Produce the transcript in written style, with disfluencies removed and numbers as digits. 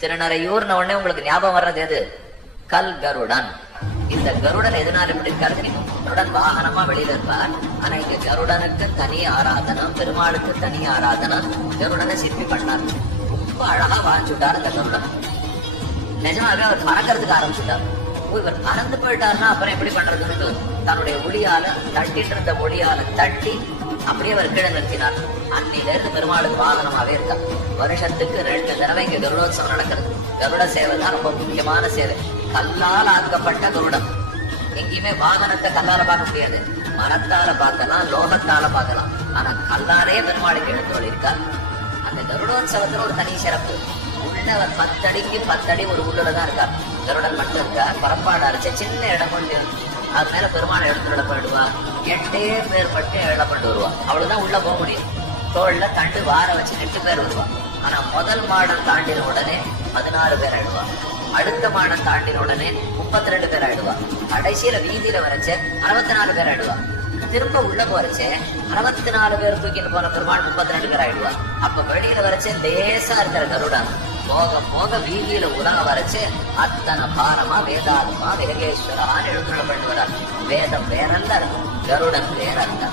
திருநறையூர்னு உடனே உங்களுக்கு ஞாபகம் வர்றது எது? கல் கருடன். இந்த கருடன் எதனால இப்படி இருக்காரு? கருடன் வாகனமா வெளியில இருப்பார். ஆனா இங்க கருடனுக்கு தனி ஆராதனம், பெருமாளுக்கு தனி ஆராதனம். கருடனை சிற்பி பண்ணார். ரொம்ப அழகா வாழ்ந்துட்டார் அந்த கருடன். நிஜமாவே அவர் பறக்கிறதுக்கு ஆரம்பிச்சுட்டார். இவர் பறந்து போயிட்டாருன்னா அப்புறம் எப்படி பண்றதுன்னு தன்னுடைய ஒளியால, தட்டிட்டு இருந்த ஒளியால தட்டி அப்படியே அவர் கீழே நிறுத்தினார். அன்னில இருந்து பெருமாளுக்கு வாகனமாவே இருக்கார். வருஷத்துக்கு 2 தடவை இங்க கருடோத்சவம் நடக்கிறது. கருட சேவை தான் ரொம்ப முக்கியமான சேவை. கல்லால் ஆக்கப்பட்ட கருடம். எங்கேயுமே வாகனத்தை கல்லால பார்க்க முடியாது. மரத்தால பார்க்கலாம், லோகத்தால பார்க்கலாம். ஆனா கல்லாலே பெருமாளுக்கு எழுந்தோள் இருக்கார். அந்த கருடோத்சவத்துல ஒரு தனி சிறப்பு. உள்ள 10 அடிக்கு 10 அடி ஒரு உள்ளதான் இருக்கார். கருடன் மட்டும் இருக்கார். பரப்பாடு அரைச்ச சின்ன இடம் கொண்டு அது மேல பெருமாள் எடுத்துட போயிடுவா. 8 பேர் மட்டும் எழப்பட்டு வருவா. அவ்வளவுதான் உள்ள போக முடியும். தோல்ல தண்டு வார வச்சு 8 பேர் வருவா. ஆனா முதல் மாடம் தாண்டின உடனே 16 பேர் ஆயிடுவா. அடுத்த மாடம் தாண்டின உடனே 32 பேர் ஆயிடுவா. கடைசியில வீதியில வரைச்ச 64 பேர் ஆயிடுவா. திரும்ப உள்ள போறச்சே 64 பேர் தூக்கிட்டு போன பெருமாள் 32 பேர் ஆயிடுவா. அப்ப வெளியில வரைச்சே லேசா இருக்கிற கருடன் போக போக வீதியில உலக வரைச்சு அத்தனை பாரமா வேதாத்மா வேகேஸ்வரான்னு எழுந்துள்ள பண்ணி வர. வேதம் வேறல்ல இருக்கும், கருடன் வேற அல்ல.